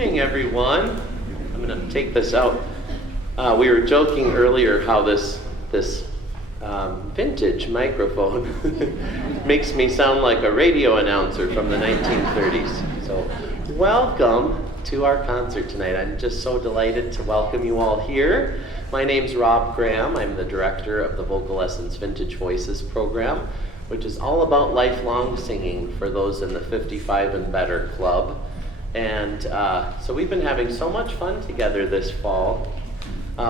evening, everyone. I'm going to take this out. We were joking earlier how this vintage microphone makes me sound like a radio announcer from the 1930s. So welcome to our concert tonight. I'm just so delighted to welcome you all here. My name's Rob Graham. I'm the director of the VocalEssence Vintage Voices program, which is all about lifelong singing for those in the 55 and better club. And so we've been having so much fun together this fall.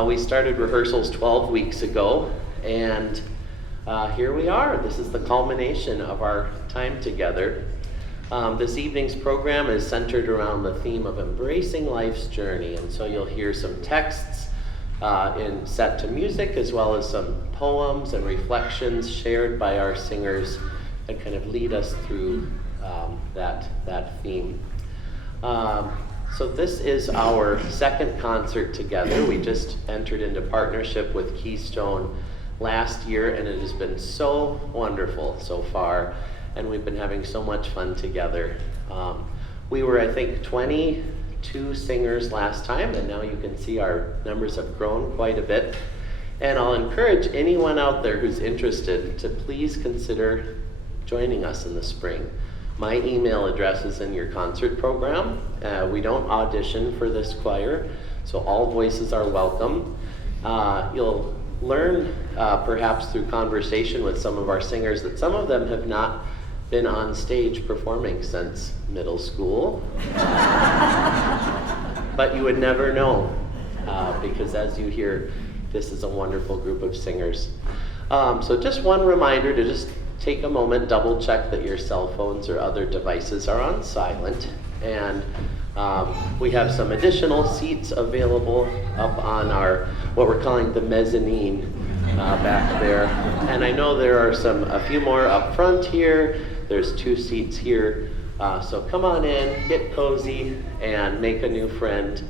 We started rehearsals 12 weeks ago, and here we are. This is the culmination of our time together. This evening's program is centered around the theme of embracing life's journey, and so you'll hear some texts set to music, as well as some poems and reflections shared by our singers that kind of lead us through that theme. So this is our second concert together. We just entered into partnership with Keystone last year, and it has been so wonderful so far, and we've been having so much fun together. We were, I think, 22 singers last time, and now you can see our numbers have grown quite a bit. And I'll encourage anyone out there who's interested to please consider joining us in the spring. My email address is in your concert program. We don't audition for this choir, so all voices are welcome. You'll learn, perhaps through conversation with some of our singers, that some of them have not been on stage performing since middle school. But you would never know, because as you hear, this is a wonderful group of singers. So just one reminder to just take a moment, double check that your cell phones or other devices are on silent. And we have some additional seats available up on our, what we're calling the mezzanine back there. And I know there are a few more up front here. There's 2 seats here. So come on in, get cozy, and make a new friend.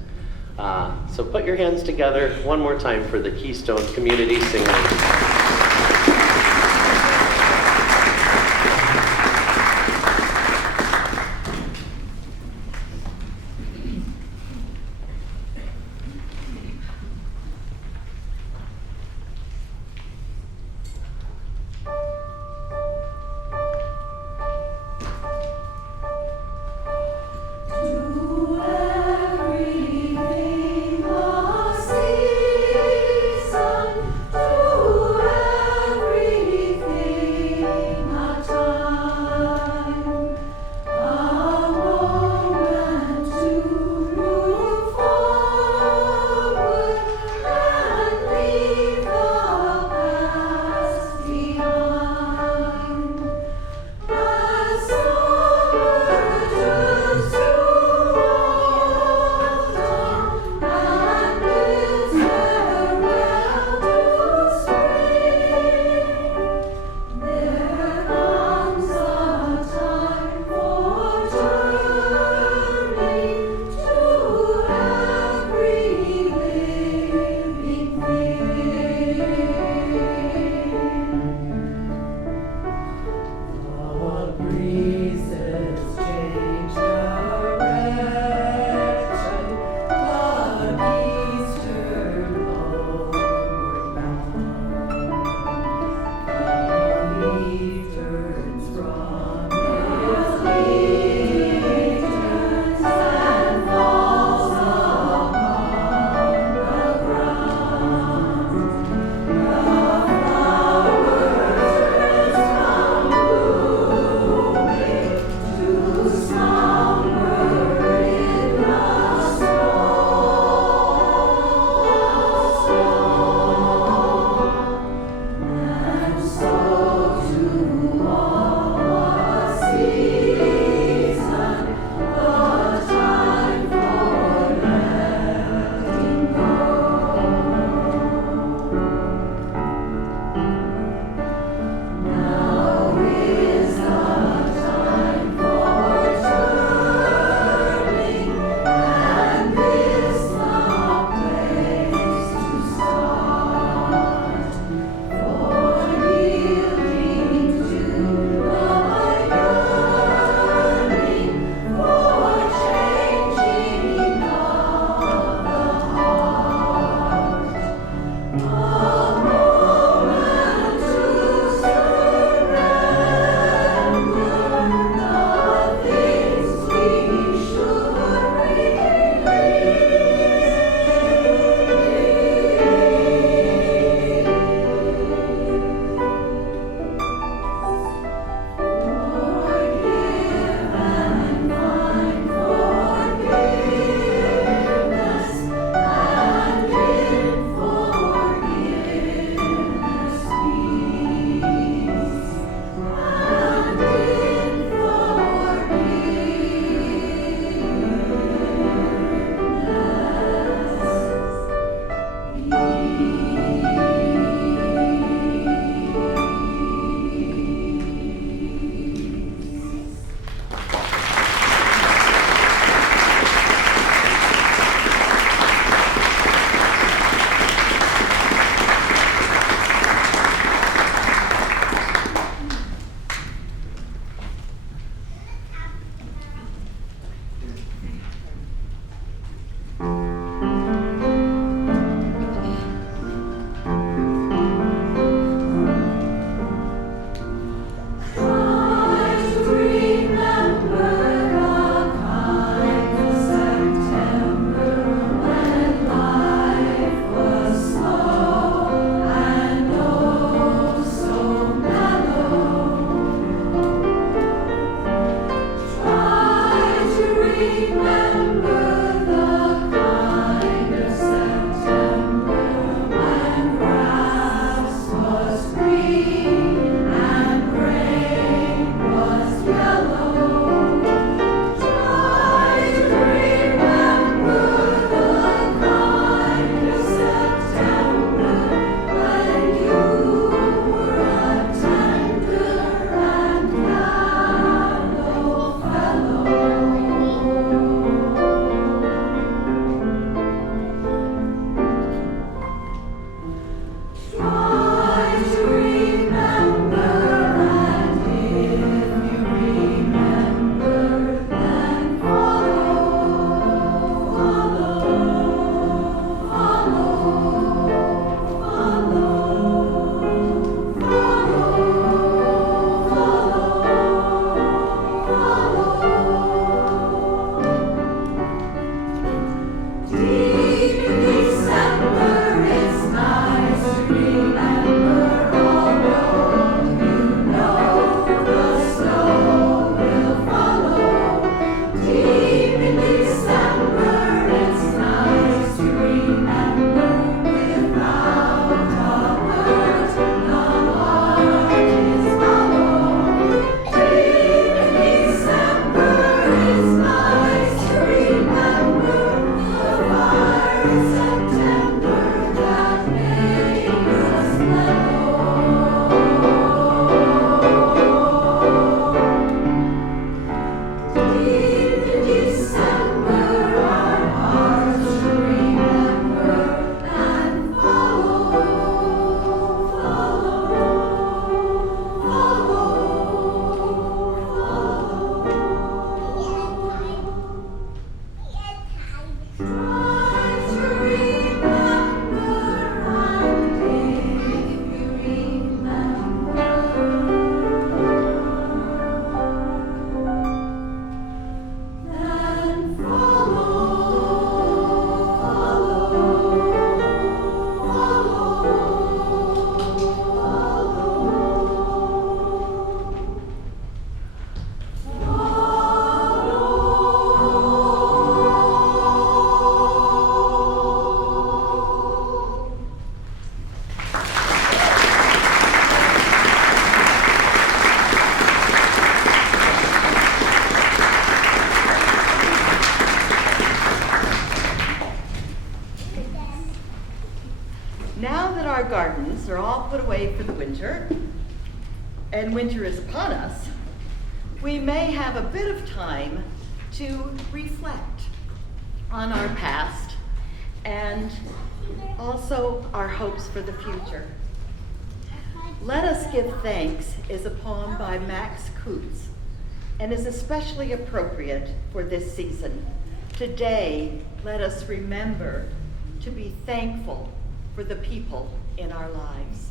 So put your hands together one more time for the Keystone Community Singers. Everything the season to gardens are all put away for the winter, and winter is upon us, we may have a bit of time to reflect on our past and also our hopes for the future. Let Us Give Thanks is a poem by Max Coots and is especially appropriate for this season. Today, let us remember to be thankful for the people in our lives.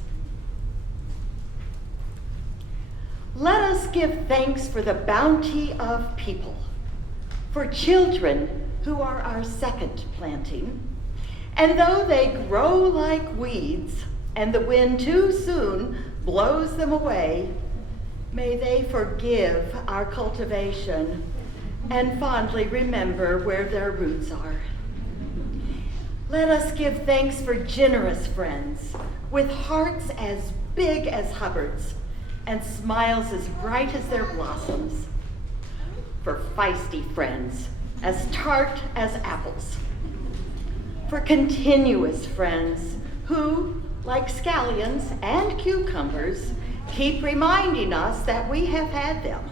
Let us give thanks for the bounty of people, for children who are our second planting, and though they grow like weeds and the wind too soon blows them away, may they forgive our cultivation and fondly remember where their roots are. Let us give thanks for generous friends with hearts as big as Hubbard's and smiles as bright as their blossoms, for feisty friends as tart as apples, for continuous friends who, like scallions and cucumbers, keep reminding us that we have had them,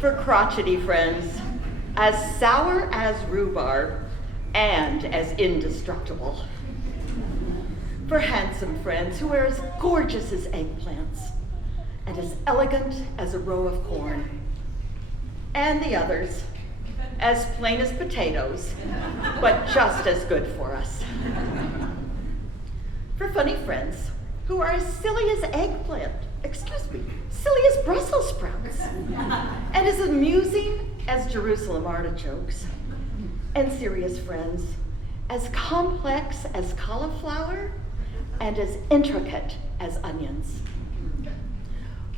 for crotchety friends as sour as rhubarb and as indestructible, for handsome friends who are as gorgeous as eggplants and as elegant as a row of corn, and the others as plain as potatoes, but just as good for us. For funny friends who are as silly as silly as Brussels sprouts, and as amusing as Jerusalem artichokes, and serious friends as complex as cauliflower and as intricate as onions.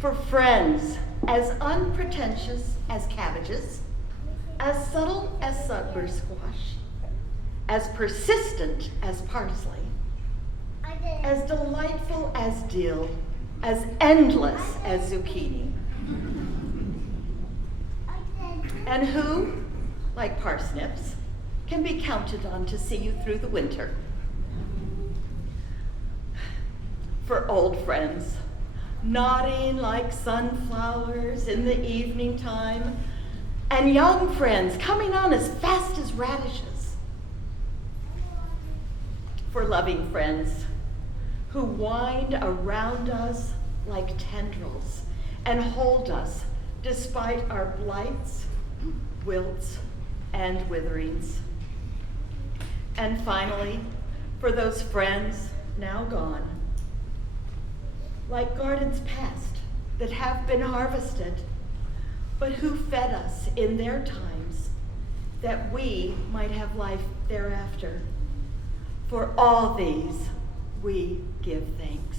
For friends as unpretentious as cabbages, as subtle as Sudbury squash, as persistent as parsley, as delightful as dill, as endless as zucchini, and who, like parsnips, can be counted on to see you through the winter. For old friends, nodding like sunflowers in the evening time, and young friends coming on as fast as radishes. For loving friends who wind around us like tendrils and hold us despite our blights, wilts, and witherings. And finally, for those friends now gone, like gardens past that have been harvested, but who fed us in their times that we might have life thereafter. For all these, we give thanks.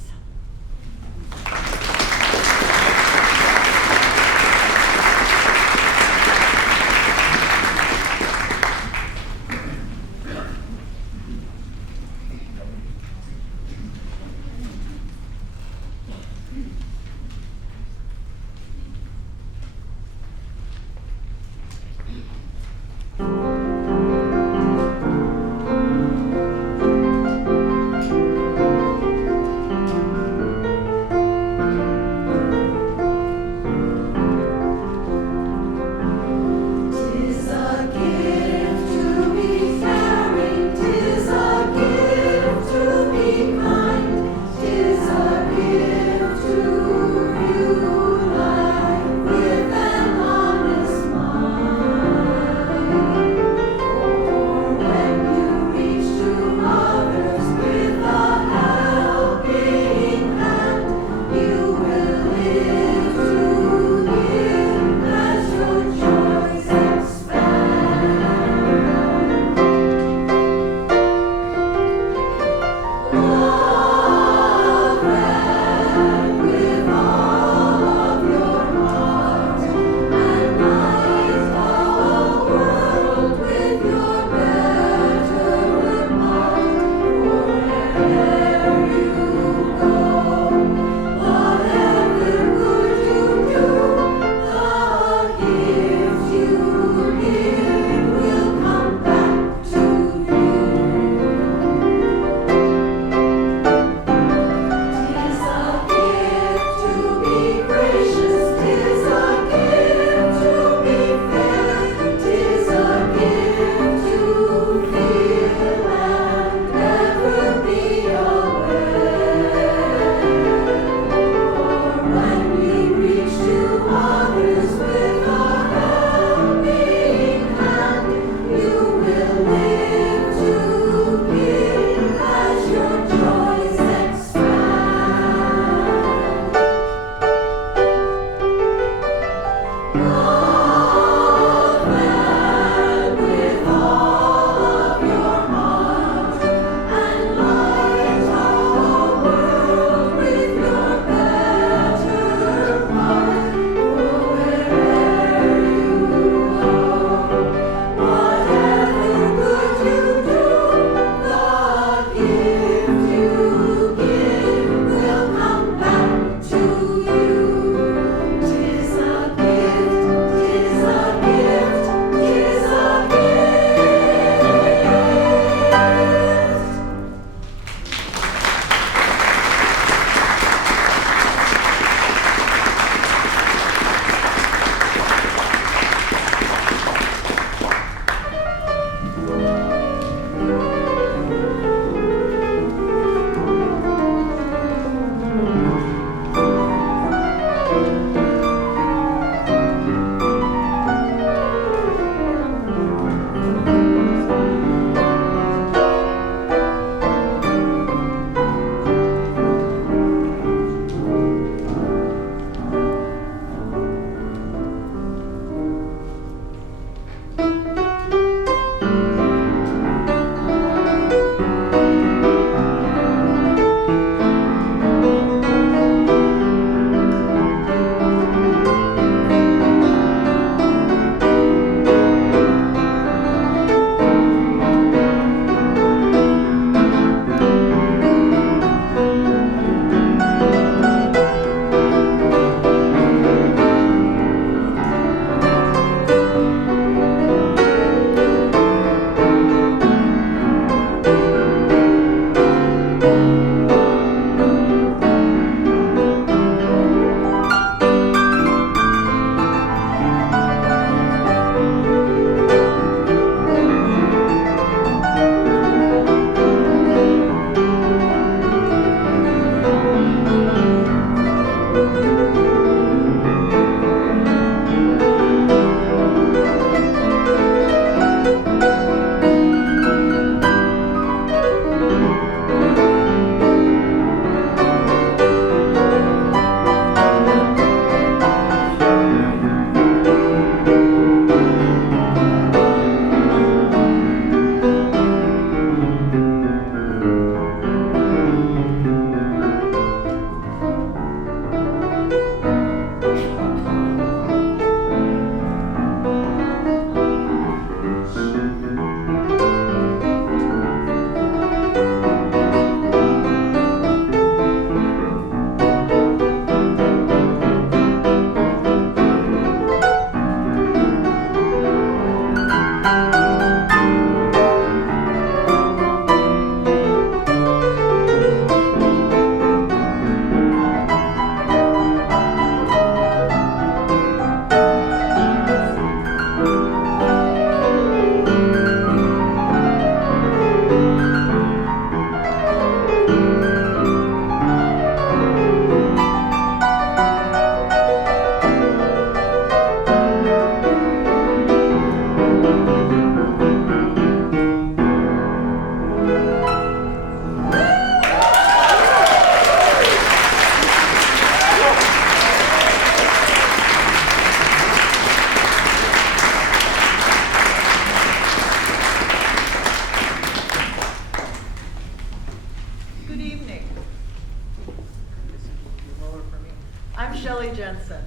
Jensen.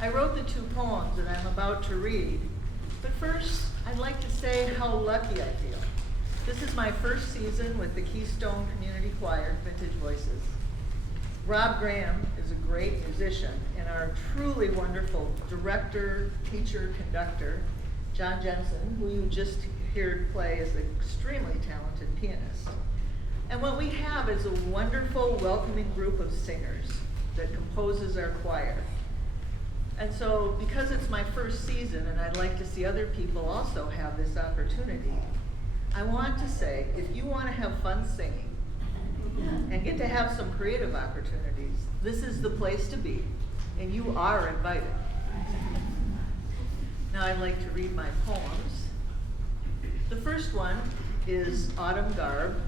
I wrote the two poems that I'm about to read, but first I'd like to say how lucky I feel. This is my first season with the Keystone Community Choir, Vintage Voices. Rob Graham is a great musician, and our truly wonderful director, teacher, conductor, John Jensen, who you just heard play, is an extremely talented pianist. And what we have is a wonderful, welcoming group of singers that composes our choir. And so, because it's my first season and I'd like to see other people also have this opportunity, I want to say, if you want to have fun singing and get to have some creative opportunities, this is the place to be, and you are invited. Now I'd like to read my poems. The first one is Autumn Garb.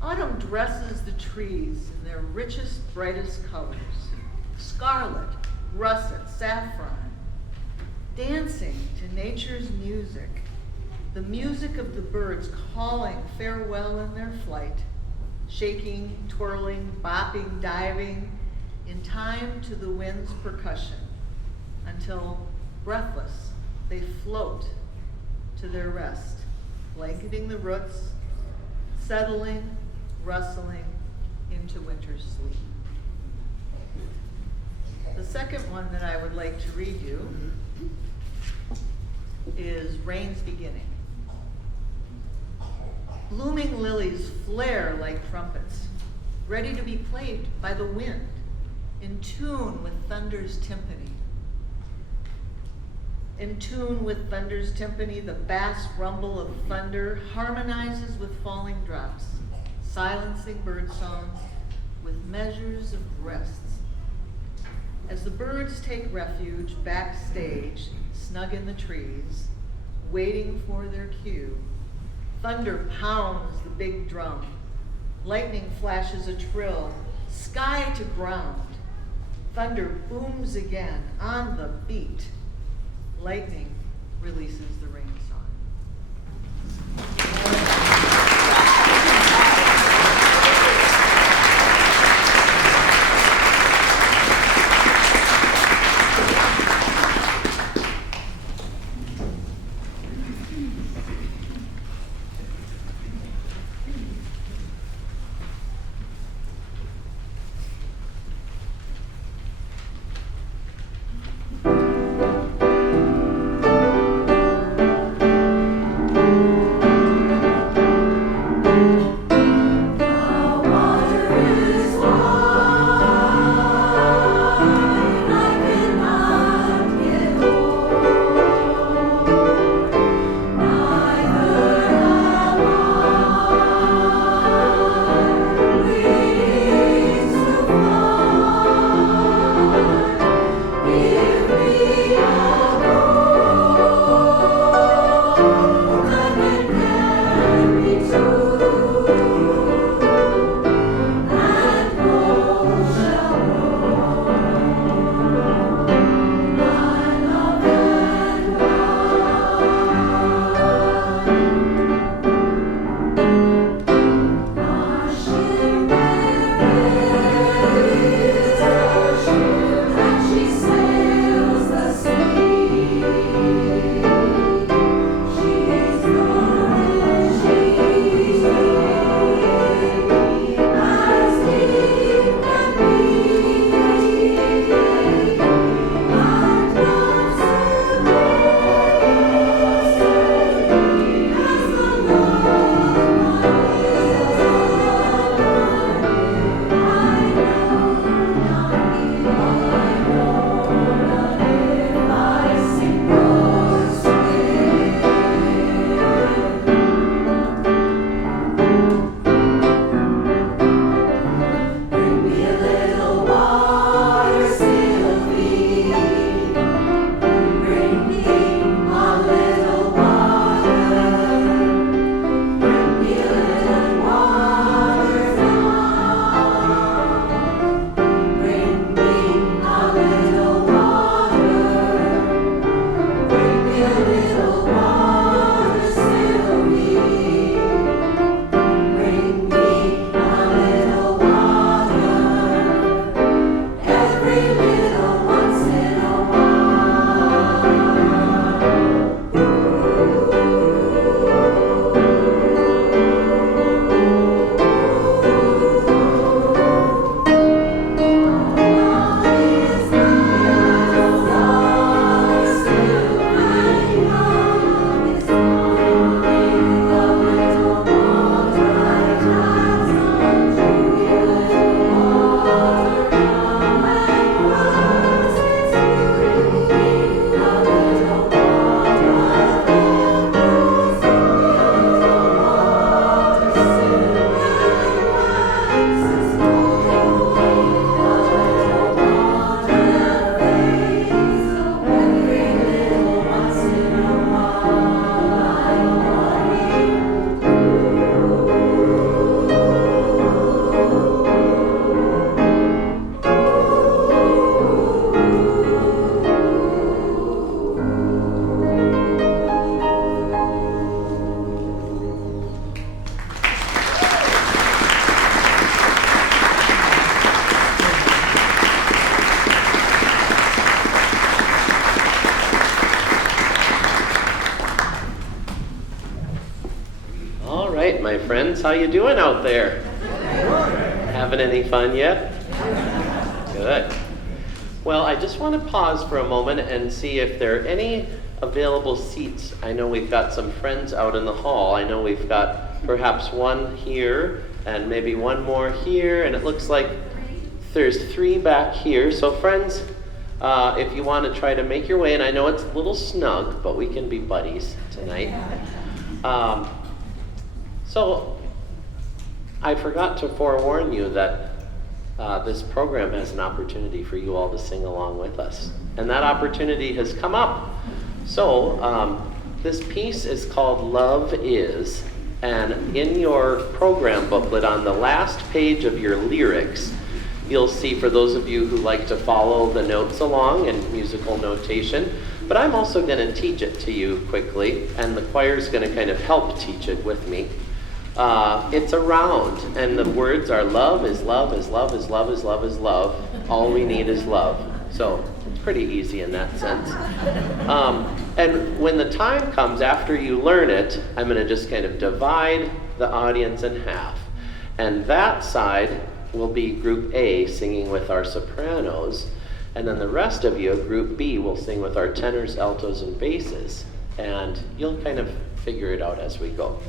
Autumn dresses the trees in their richest, brightest colors. Scarlet russet, saffron, dancing to nature's music, the music of the birds calling farewell in their flight, shaking, twirling, bopping, diving, in time to the wind's percussion, until, breathless, they float to their rest, blanketing the roots, settling, rustling into winter's sleep. The second one that I would like to read you is Rain's Beginning. Blooming lilies flare like trumpets, ready to be played by the wind, in tune with thunder's timpani. In tune with thunder's timpani, the bass rumble of thunder harmonizes with falling drops, silencing bird songs with measures of rests. As the birds take refuge backstage, snug in the trees, waiting for their cue, thunder pounds the big drum, lightning flashes a trill, sky to ground. Thunder booms again on the beat. Lightning releases the rain song. friends. How you doing out there? Having any fun yet? Good. Well, I just want to pause for a moment and see if there are any available seats. I know we've got some friends out in the hall. I know we've got perhaps one here and maybe one more here, and it looks like there's 3 back here. So friends, if you want to try to make your way, and I know it's a little snug, but we can be buddies tonight. So I forgot to forewarn you that this program has an opportunity for you all to sing along with us. And that opportunity has come up. So this piece is called Love Is. And in your program booklet, on the last page of your lyrics, you'll see, for those of you who like to follow the notes along in musical notation, but I'm also going to teach it to you quickly, and the choir's going to kind of help teach it with me. It's a round, and the words are love is love is love is love is love is love. All we need is love. So it's pretty easy in that sense. And when the time comes after you learn it, I'm going to just kind of divide the audience in half. And that side will be Group A singing with our sopranos. And then the rest of you, Group B, will sing with our tenors, altos, and basses. And you'll kind of figure it out as we go.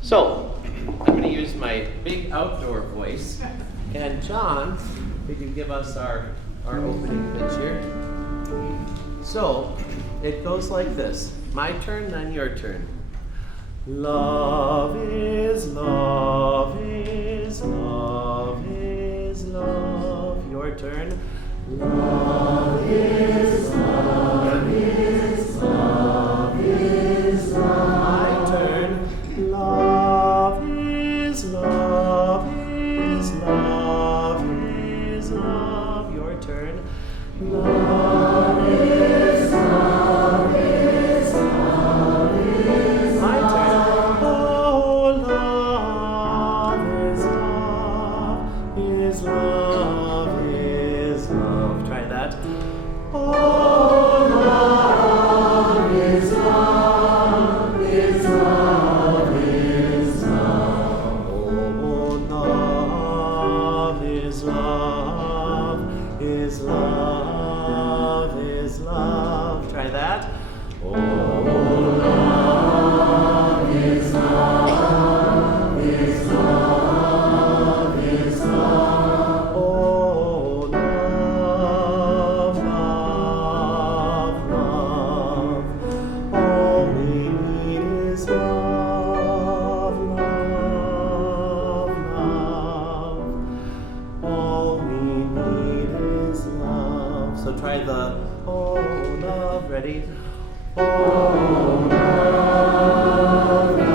So, I'm going to use my big outdoor voice. And John, could you give us our opening pitch here? So, it goes like this. My turn, then your turn. Love is love is love is love. Your turn. Love is love is love is love. My turn. Love is love is love is love. Your turn. Love is love is love is my turn. Oh, love is love is love is love. Try that. Oh, love is love is love is love. Oh, love is love is love is love. Try that. Oh, love is love is love is love. Oh, love, love, love. All we need is love, love, love. All we need is love. So try the oh, love. Ready? Oh, love, love, love.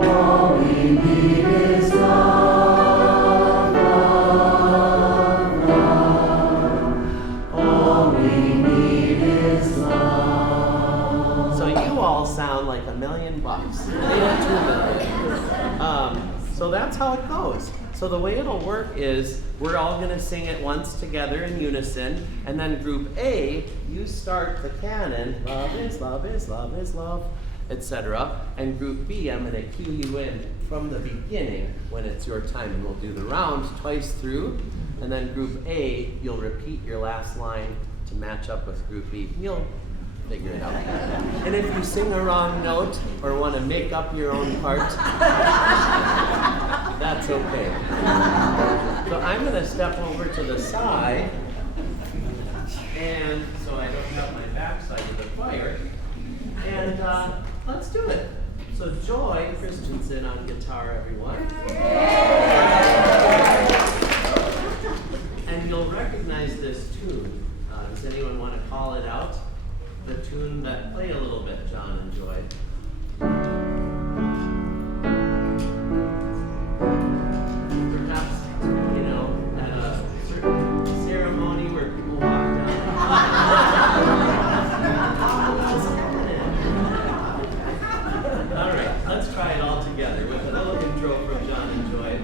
All we need is love, love, love. All we need is love. So you all sound like $1,000,000. So that's how it goes. So the way it'll work is we're all going to sing it once together in unison, and then Group A, you start the canon, love is love is love is love, etc. And Group B, I'm going to cue you in from the beginning when it's your time, and we'll do the round twice through. And then Group A, you'll repeat your last line to match up with Group B. You'll figure it out. And if you sing a wrong note or want to make up your own part, that's okay. So I'm going to step over to the side, and so I don't have my backside of the choir. And let's do it. So Joy Christensen on guitar, everyone. And you'll recognize this tune. Does anyone want to call it out? The tune that, play a little bit, John and Joy. Perhaps, you know, at a certain ceremony where people walk down. All right, let's try it all together with a little intro from John and Joy.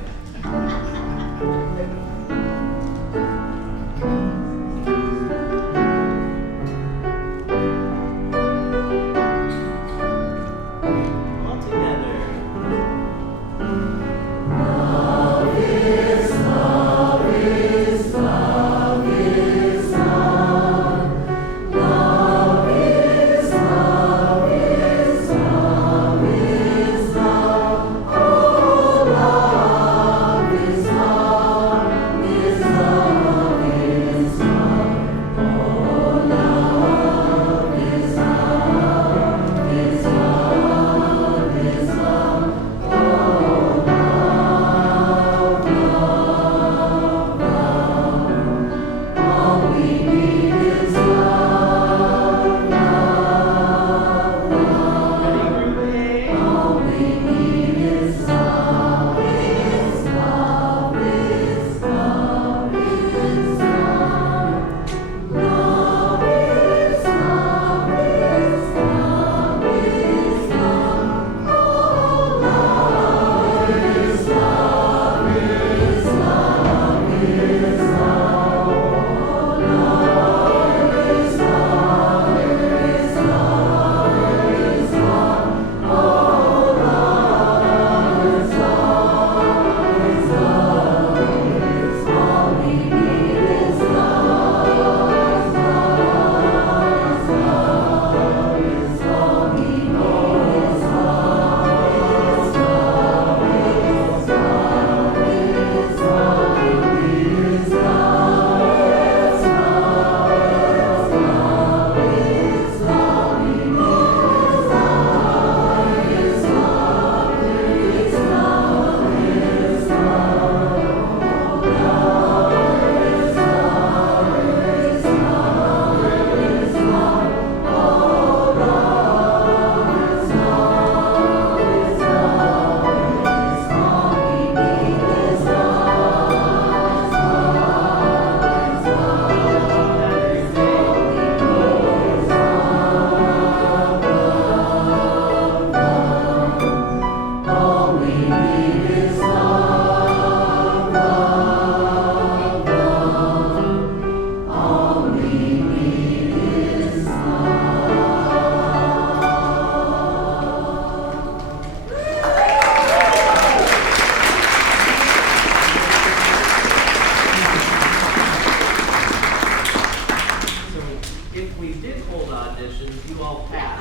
baseball pass.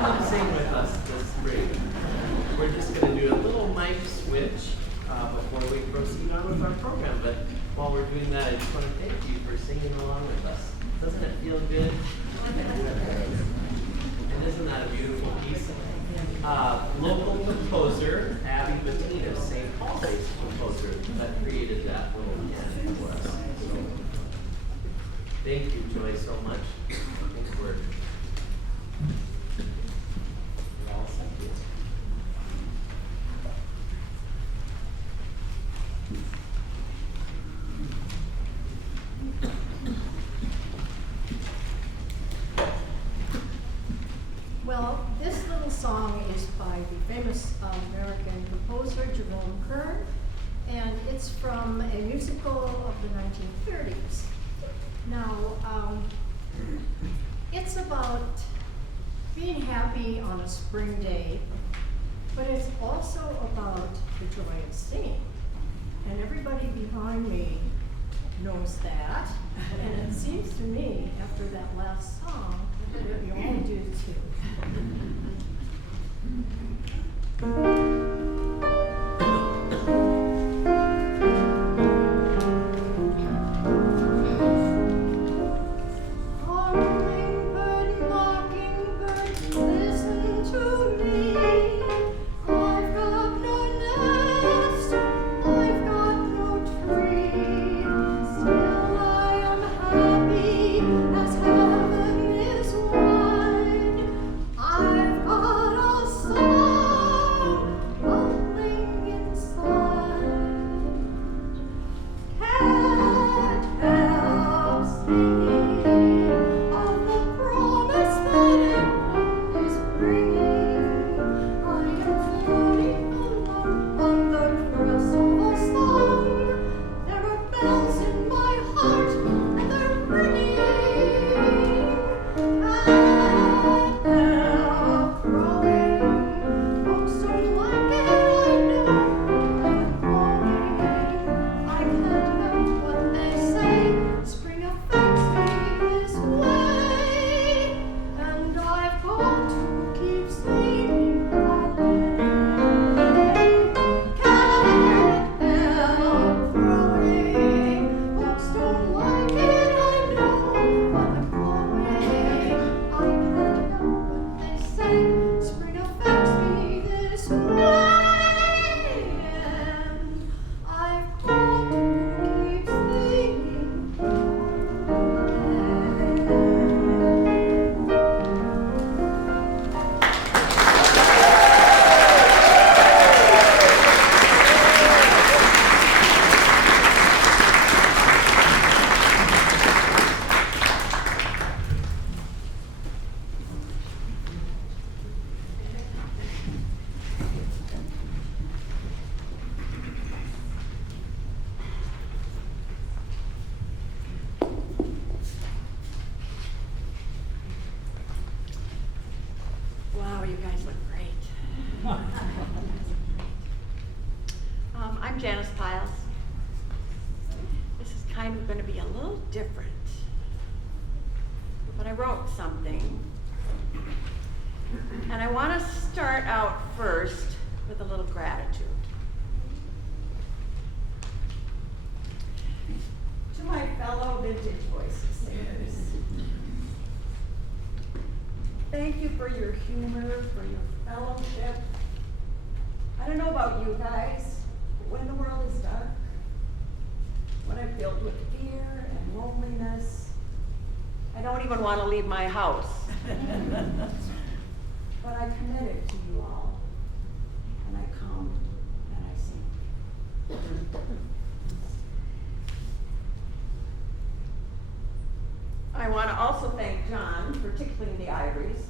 Come sing with us this spring. We're just going to do a little mic switch before we proceed on with our program. But while we're doing that, I just want to thank you for singing along with us. Doesn't it feel good? And isn't that a beautiful piece? Local composer, Abby Bettina, St. Paul-based composer, that created that little hymn for us. So, thank you, Joy, so much. Thanks for all set here. Well, this little song is by the famous American composer Jerome Kern, and it's from a musical of the 1930s. Now, it's about being happy on a spring day, but it's also about the joy of singing. And everybody behind me knows that, and it seems to me, after that last song, that you all do too. Hummingbird, mockingbird, listen to me. I've got no nest, I've got no tree. Still I am happy as heaven is wide. I've got a song bubbling inside. Can't help singing of the promise that April is bringing. I am floating along on the crest of a song. There are bells in my heart and they're ringing. And they're crowing. Folks don't like it, I know. I can't help what they say. Spring affects me this way, and I've got to keep singing away. Can't help crowing. Folks don't like it, I know, but I'm crowing. I can't help what they say. Spring affects me this way, and I've got to keep singing away. Wow, you guys look great. I'm Janice Piles. This is kind of going to be a little different, but I wrote something. And I want to start out first with a little gratitude. To my fellow Vintage Voices singers. Thank you for your humor, for your fellowship. I don't know about you guys, but when the world is dark, when I'm filled with fear and loneliness, I don't even want to leave my house. But I committed to you all, and I come and I sing. I want to also thank John for tickling the ivories.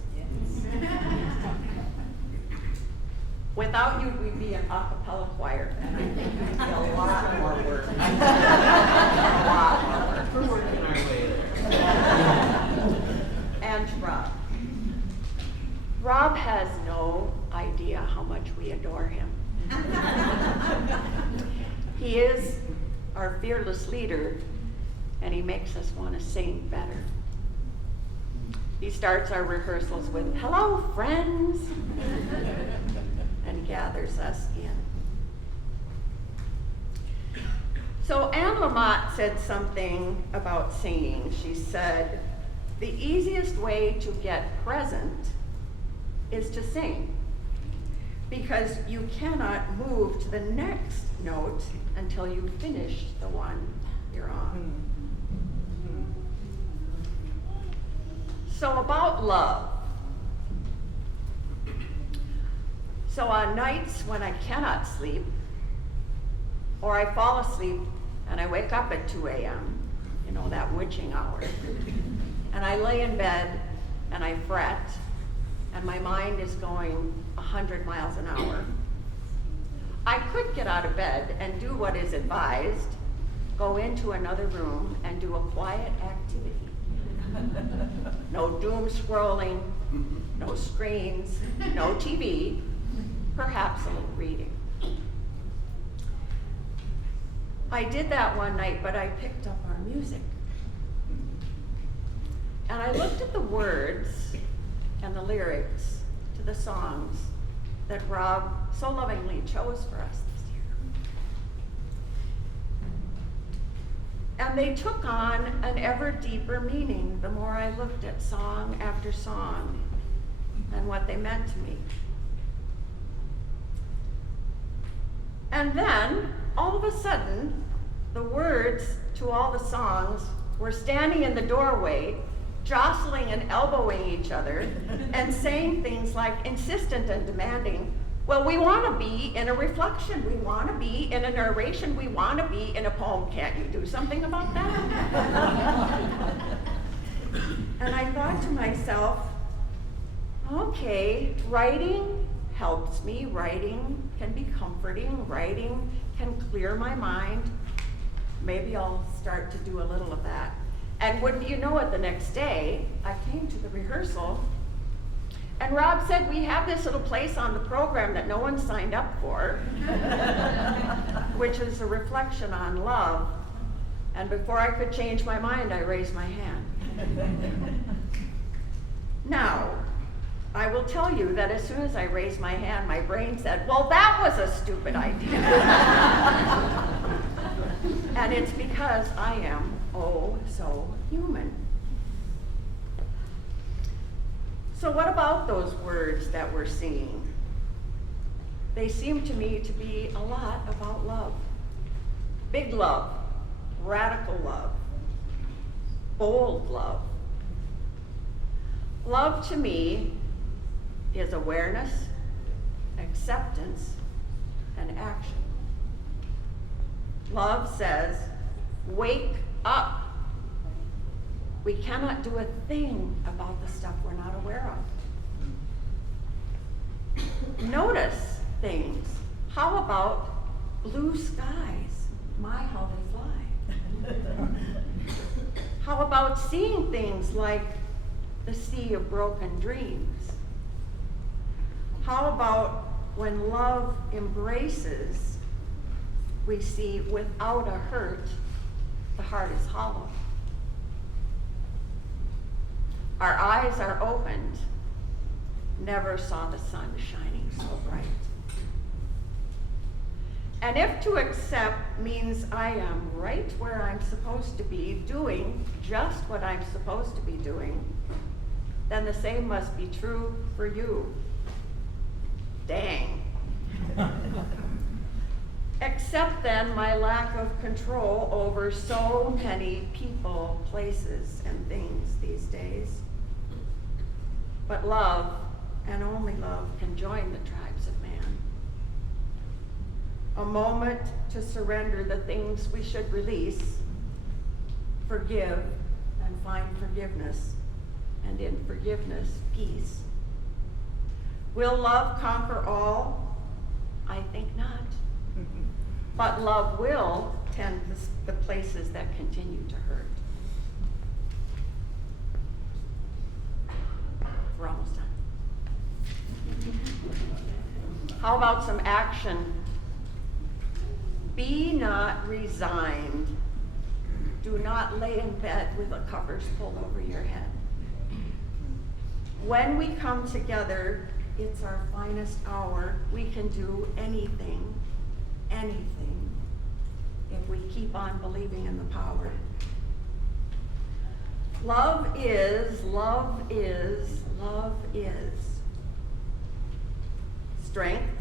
Without you, we'd be an a cappella choir, and I think we'd be a lot more work. A lot more work. We're working our way there. And Rob. Rob has no idea how much we adore him. He is our fearless leader, and he makes us want to sing better. He starts our rehearsals with, "Hello, friends," and gathers us in. So Anne Lamott said something about singing. She said, "The easiest way to get present is to sing, because you cannot move to the next note until you finish the one you're on." So about love. So on nights when I cannot sleep, or I fall asleep and I wake up at 2 a.m., you know, that witching hour, and I lay in bed and I fret, and my mind is going 100 miles an hour, I could get out of bed and do what is advised, go into another room and do a quiet activity. No doom scrolling, no screens, no TV, perhaps a little reading. I did that one night, but I picked up our music. And I looked at the words and the lyrics to the songs that Rob so lovingly chose for us this year. And they took on an ever deeper meaning the more I looked at song after song and what they meant to me. And then, all of a sudden, the words to all the songs were standing in the doorway, jostling and elbowing each other, and saying things like insistent and demanding, "Well, we want to be in a reflection, we want to be in a narration, we want to be in a poem. Can't you do something about that?" And I thought to myself, okay, writing helps me, writing can be comforting, writing can clear my mind. Maybe I'll start to do a little of that. And wouldn't you know it, the next day, I came to the rehearsal, and Rob said, "We have this little place on the program that no one signed up for," which is a reflection on love. And before I could change my mind, I raised my hand. Now, I will tell you that as soon as I raised my hand, my brain said, "Well, that was a stupid idea." And it's because I am, oh, so human. So what about those words that we're singing? They seem to me to be a lot about love. Big love, radical love, bold love. Love to me is awareness, acceptance, and action. Love says, wake up. We cannot do a thing about the stuff we're not aware of. Notice things. How about blue skies? My, how they fly. How about seeing things like the sea of broken dreams? How about when love embraces, we see without a hurt, the heart is hollow. Our eyes are opened, never saw the sun shining so bright. And if to accept means I am right where I'm supposed to be, doing just what I'm supposed to be doing, then the same must be true for you. Dang. Accept then my lack of control over so many people, places, and things these days. But love, and only love, can join the tribes of man. A moment to surrender the things we should release, forgive, and find forgiveness, and in forgiveness, peace. Will love conquer all? I think not. But love will tend the places that continue to hurt. We're almost done. How about some action? Be not resigned. Do not lay in bed with the covers pulled over your head. When we come together, it's our finest hour. We can do anything, anything, if we keep on believing in the power. Love is, love is, love is. Strength,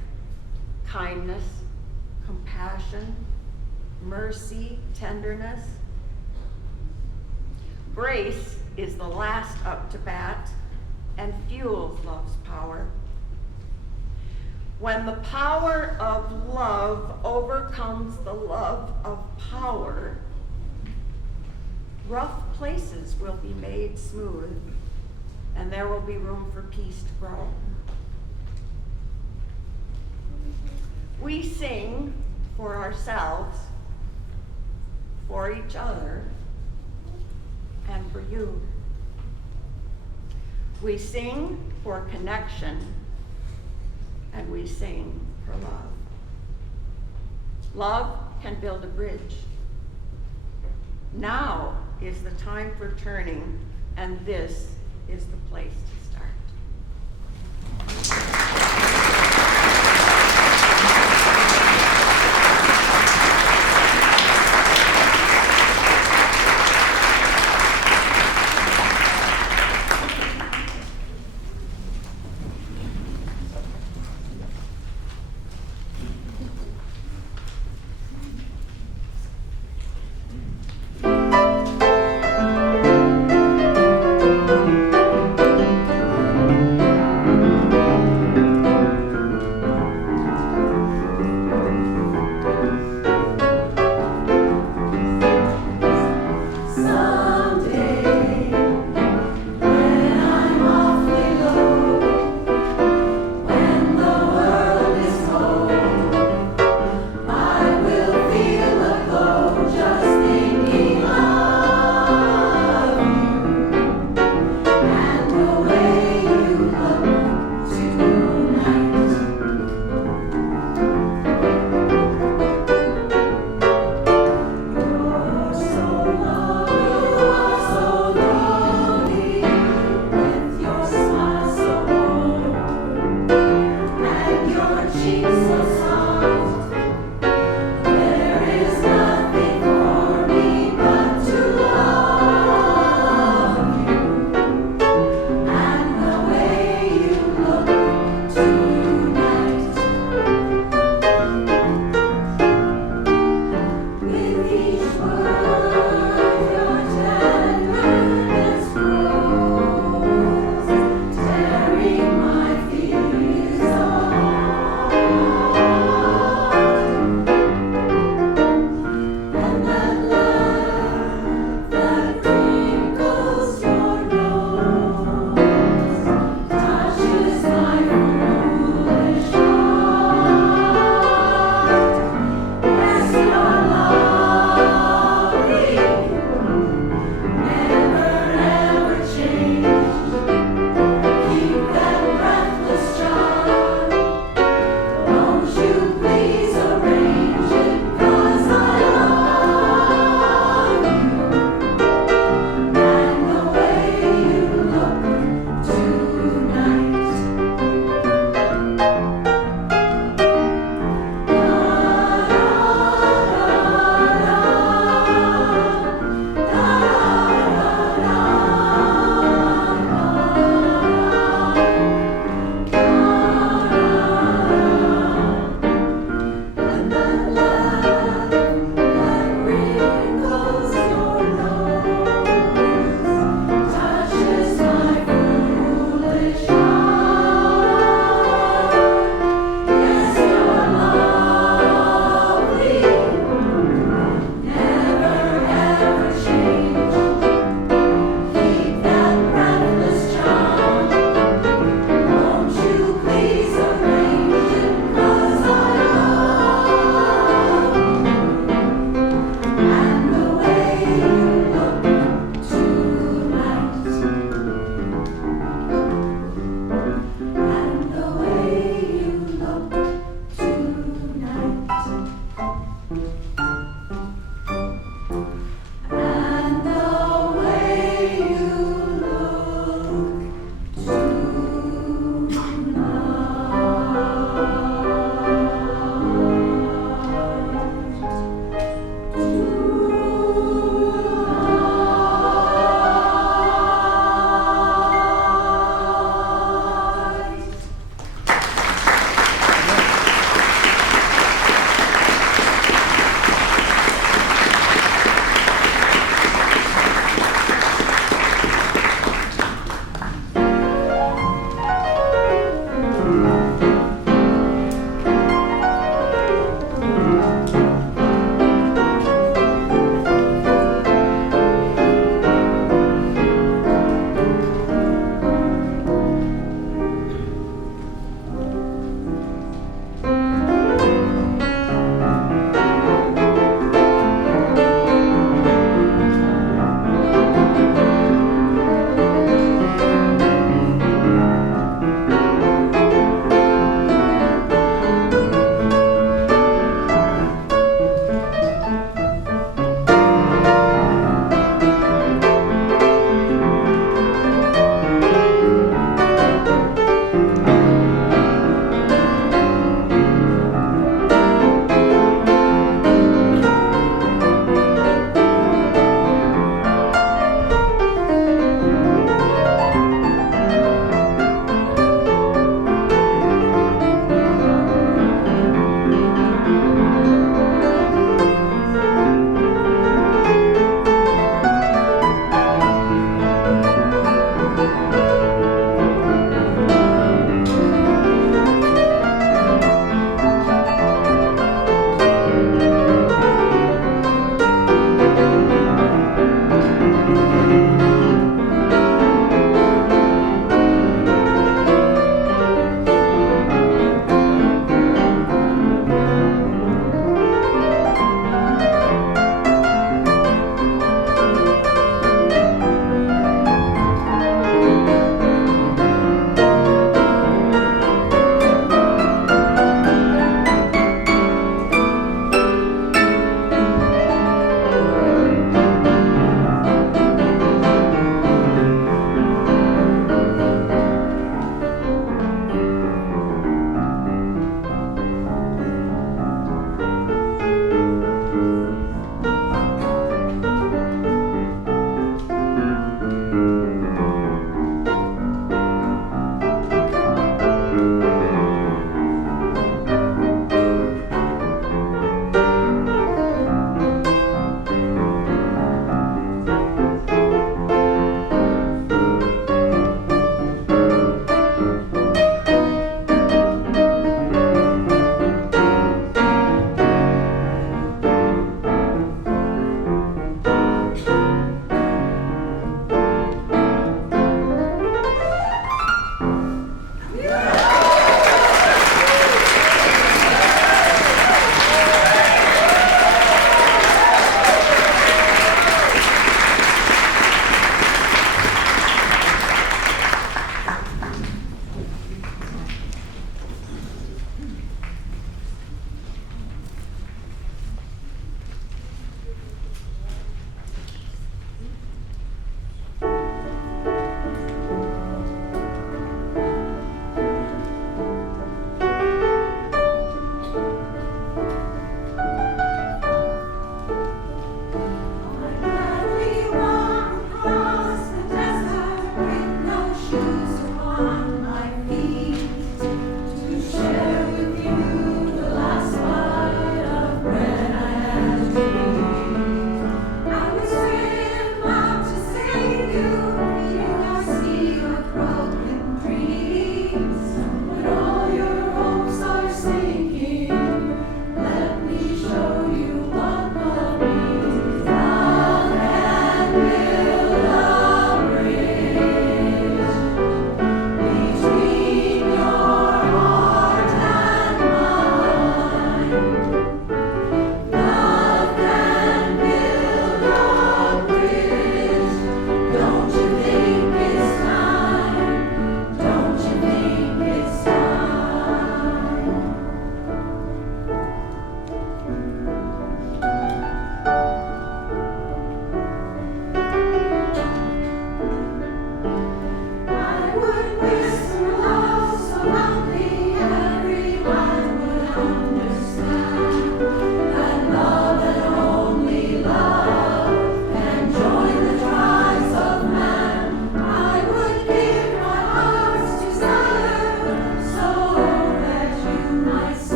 kindness, compassion, mercy, tenderness. Grace is the last up to bat and fuels love's power. When the power of love overcomes the love of power, rough places will be made smooth, and there will be room for peace to grow. We sing for ourselves, for each other, and for you. We sing for connection, and we sing for love. Love can build a bridge. Now is the time for turning, and this is the place to start.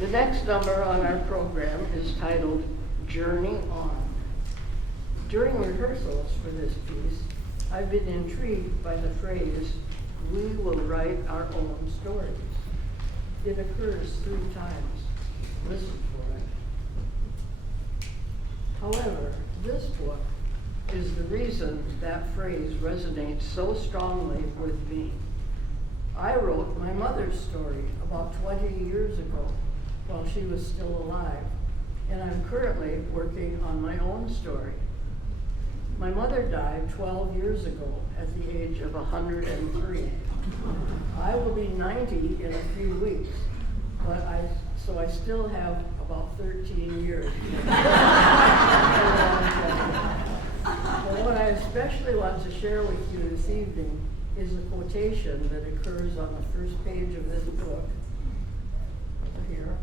The next number on our program is titled Journey On. During rehearsals for this piece, I've been intrigued by the phrase, "We will write our own stories." It occurs 3 times. Listen for it. However, this book is the reason that phrase resonates so strongly with me. I wrote my mother's story about 20 years ago while she was still alive, and I'm currently working on my own story. My mother died 12 years ago at the age of 103. I will be 90 in a few weeks, so I still have about 13 years. But what I especially want to share with you this evening is a quotation that occurs on the first page of this book, over here.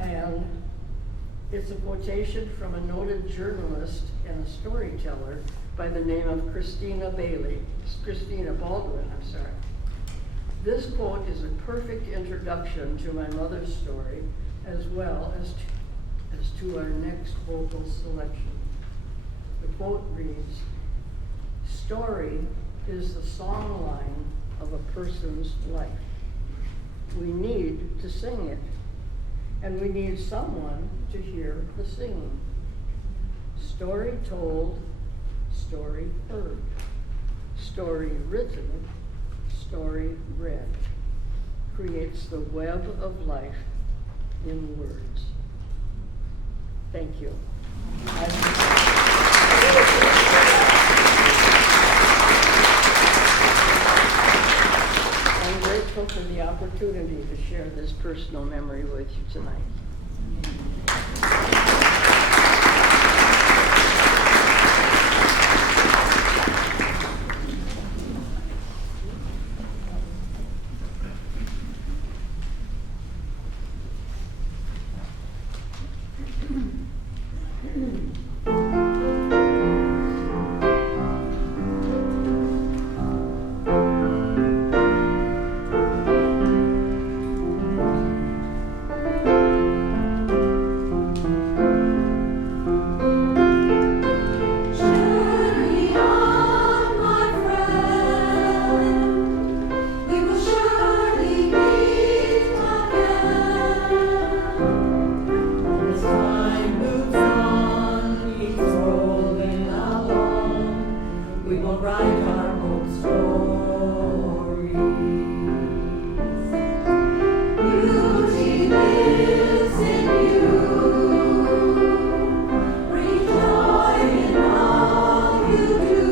And it's a quotation from a noted journalist and a storyteller by the name of Christina Baldwin. This quote is a perfect introduction to my mother's story, as well as to our next vocal selection. The quote reads, "Story is the song line of a person's life. We need to sing it, and we need someone to hear the singing. Story told, story heard, story written, story read, creates the web of life in words. Thank you. I'm grateful for the opportunity to share this personal memory with you tonight. Journey on, my friend. We will surely meet again. As time moves on, keeps rolling along, we will write our own stories. Beauty lives in you. Rejoice in all you do.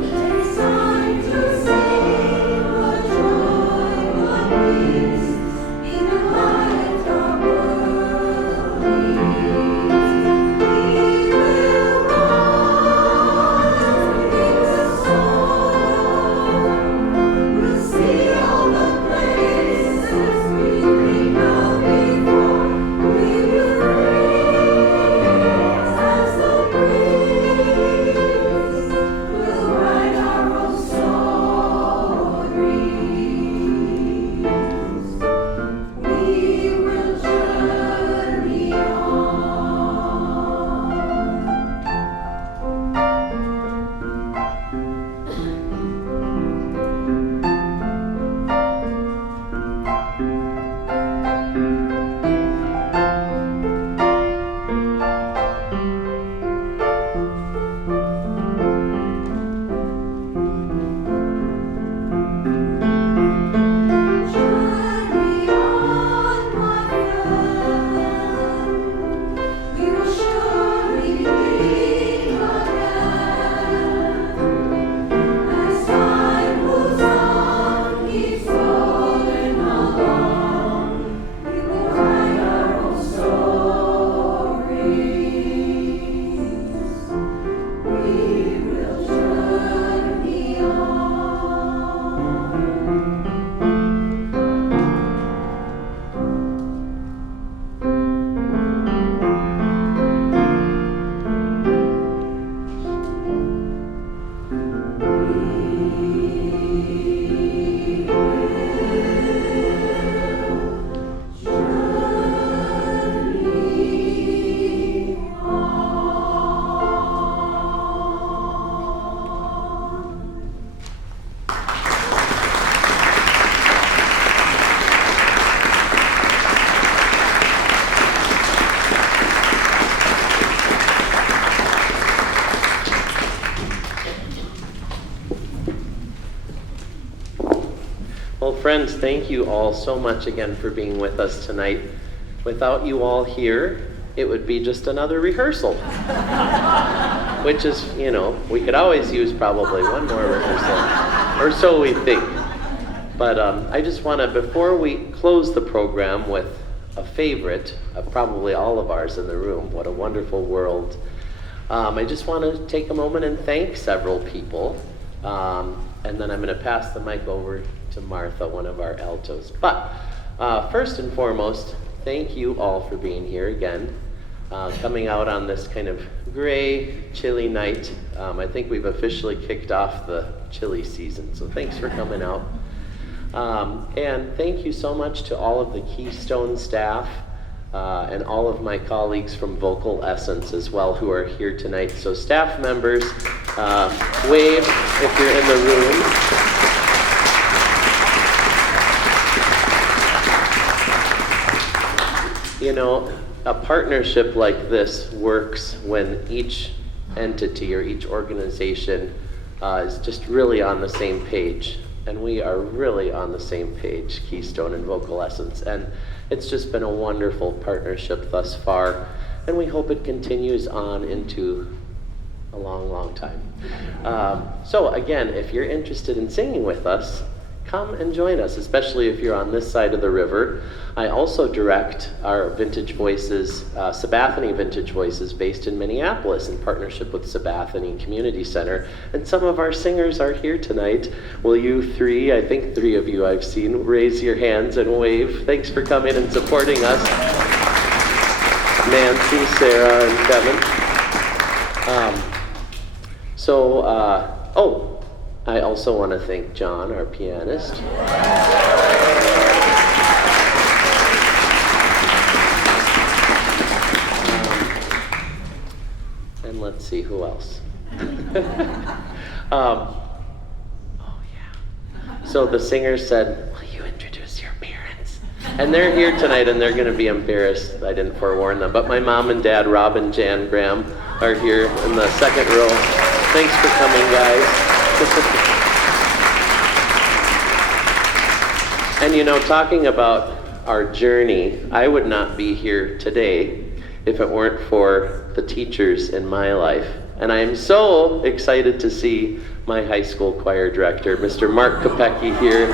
Take time to sing what joy, what peace, in the light our world needs. We will rise, with a song. We'll see all the places we dreamed of before. We will raise as the breeze. We'll write our own stories. We will journey on. Journey on, my friend. We will surely meet again. As time moves on, keeps rolling along, we will write our own stories. We will journey on. Well, friends, thank you all so much again for being with us tonight. Without you all here, it would be just another rehearsal. Which is, we could always use probably one more rehearsal, or so we think. But I just want to, before we close the program with a favorite of probably all of ours in the room, What a Wonderful World, I just want to take a moment and thank several people. And then I'm going to pass the mic over to Martha, one of our altos. But first and foremost, thank you all for being here again, coming out on this kind of gray, chilly night. I think we've officially kicked off the chilly season, so thanks for coming out. And thank you so much to all of the Keystone staff and all of my colleagues from VocalEssence as well who are here tonight. So staff members, wave if you're in the room. A partnership like this works when each entity or each organization is just really on the same page. And we are really on the same page, Keystone and VocalEssence. And it's just been a wonderful partnership thus far. And we hope it continues on into a long, long time. So again, if you're interested in singing with us, come and join us, especially if you're on this side of the river. I also direct our Vintage Voices, Sabathani Vintage Voices, based in Minneapolis in partnership with Sabathani Community Center. And some of our singers are here tonight. Will you three, I think 3 of you I've seen, raise your hands and wave. Thanks for coming and supporting us. Nancy, Sarah, and Kevin. I also want to thank John, our pianist. And let's see, who else? So the singer said, will you introduce your parents? And they're here tonight and they're going to be embarrassed. I didn't forewarn them. But my mom and dad, Rob and Jan Graham, are here in the second row. Thanks for coming, guys. And you know, talking about our journey, I would not be here today if it weren't for the teachers in my life. And I am so excited to see my high school choir director, Mr. Mark Kopecki, here.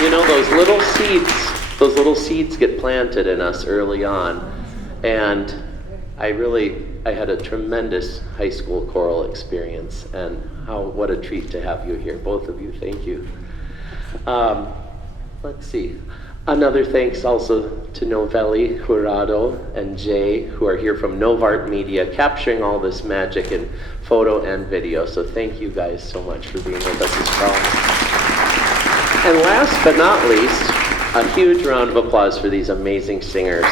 You know, those little seeds get planted in us early on. And I had a tremendous high school choral experience, and what a treat to have you here, both of you. Thank you. Let's see. Another thanks also to Novelli, Jurado, and Jay, who are here from Novart Media, capturing all this magic in photo and video. So thank you guys so much for being with us as well. And last but not least, a huge round of applause for these amazing singers.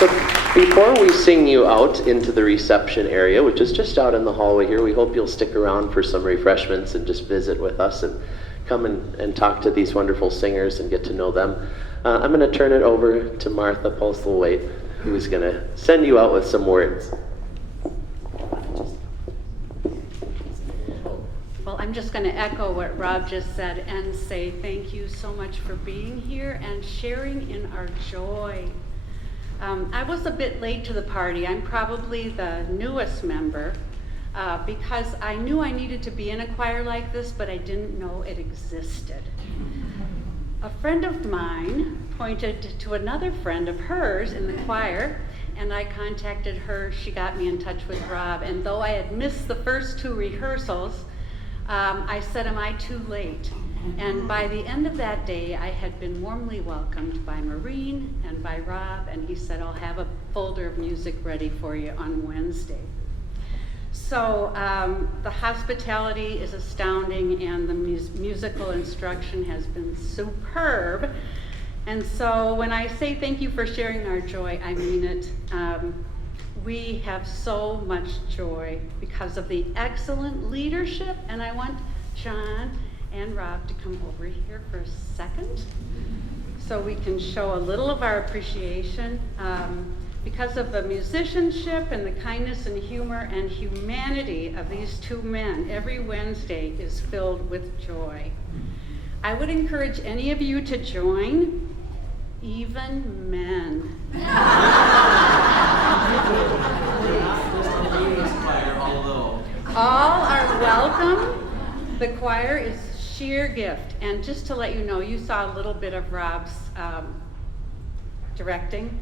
So before we sing you out into the reception area, which is just out in the hallway here, we hope you'll stick around for some refreshments and just visit with us and come and talk to these wonderful singers and get to know them. I'm going to turn it over to Martha Postlethwaite, who's going to send you out with some words. Well, I'm just going to echo what Rob just said and say thank you so much for being here and sharing in our joy. I was a bit late to the party. I'm probably the newest member because I knew I needed to be in a choir like this, but I didn't know it existed. A friend of mine pointed to another friend of hers in the choir, and I contacted her. She got me in touch with Rob, and though I had missed the first 2 rehearsals, I said, am I too late? And by the end of that day, I had been warmly welcomed by Maureen and by Rob, and he said, I'll have a folder of music ready for you on Wednesday. So the hospitality is astounding, and the musical instruction has been superb. And so when I say thank you for sharing our joy, I mean it. We have so much joy because of the excellent leadership, and I want John and Rob to come over here for a second so we can show a little of our appreciation. Because of the musicianship and the kindness and humor and humanity of these 2 men, every Wednesday is filled with joy. I would encourage any of you to join, even men. All are welcome. The choir is sheer gift. And just to let you know, you saw a little bit of Rob's directing,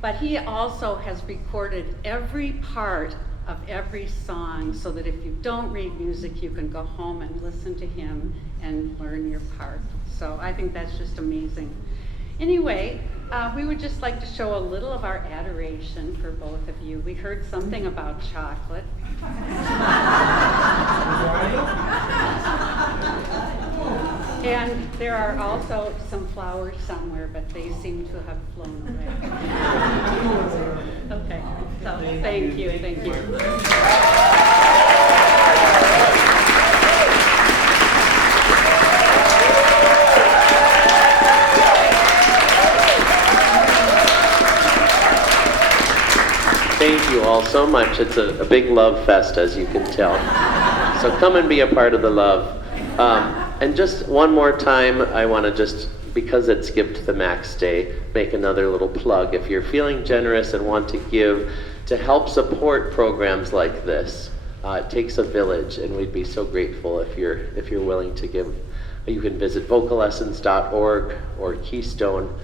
but he also has recorded every part of every song so that if you don't read music, you can go home and listen to him and learn your part. So I think that's just amazing. Anyway, we would just like to show a little of our adoration for both of you. We heard something about chocolate. And there are also some flowers somewhere, but they seem to have flown away. Okay, so thank you. all so much. It's a big love fest, as you can tell. So come and be a part of the love. And just one more time, I want to just, because it's Give to the Max Day, make another little plug. If you're feeling generous and want to give to help support programs like this, it takes a village, and we'd be so grateful if you're willing to give. You can visit VocalEssence.org or Keystone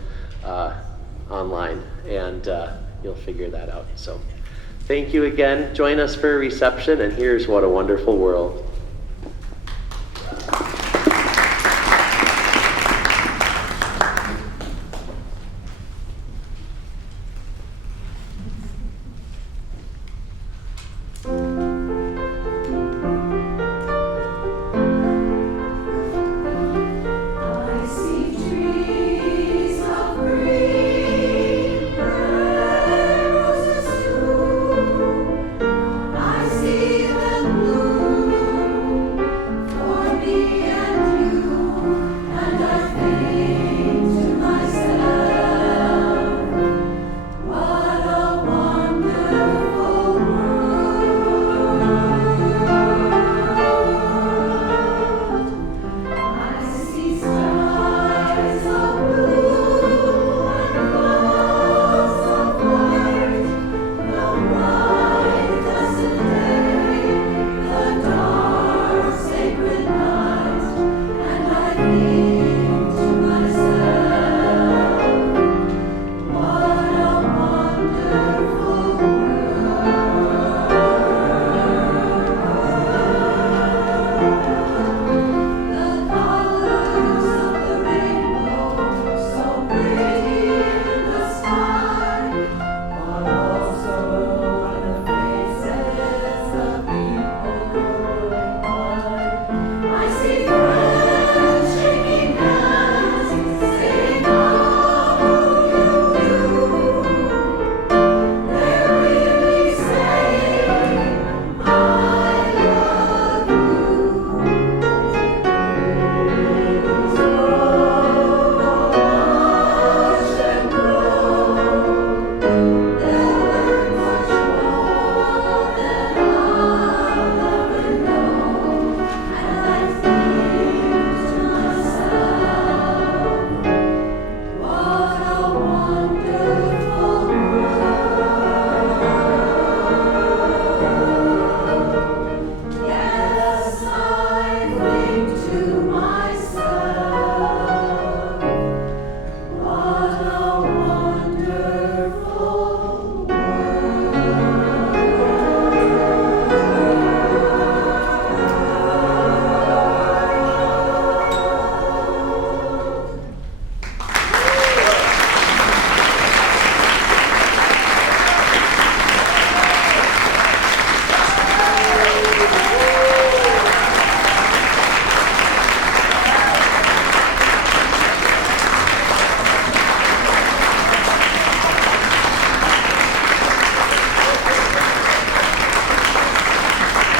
online, and you'll figure that out. So thank you again. Join us for a reception, and here's What a Wonderful World.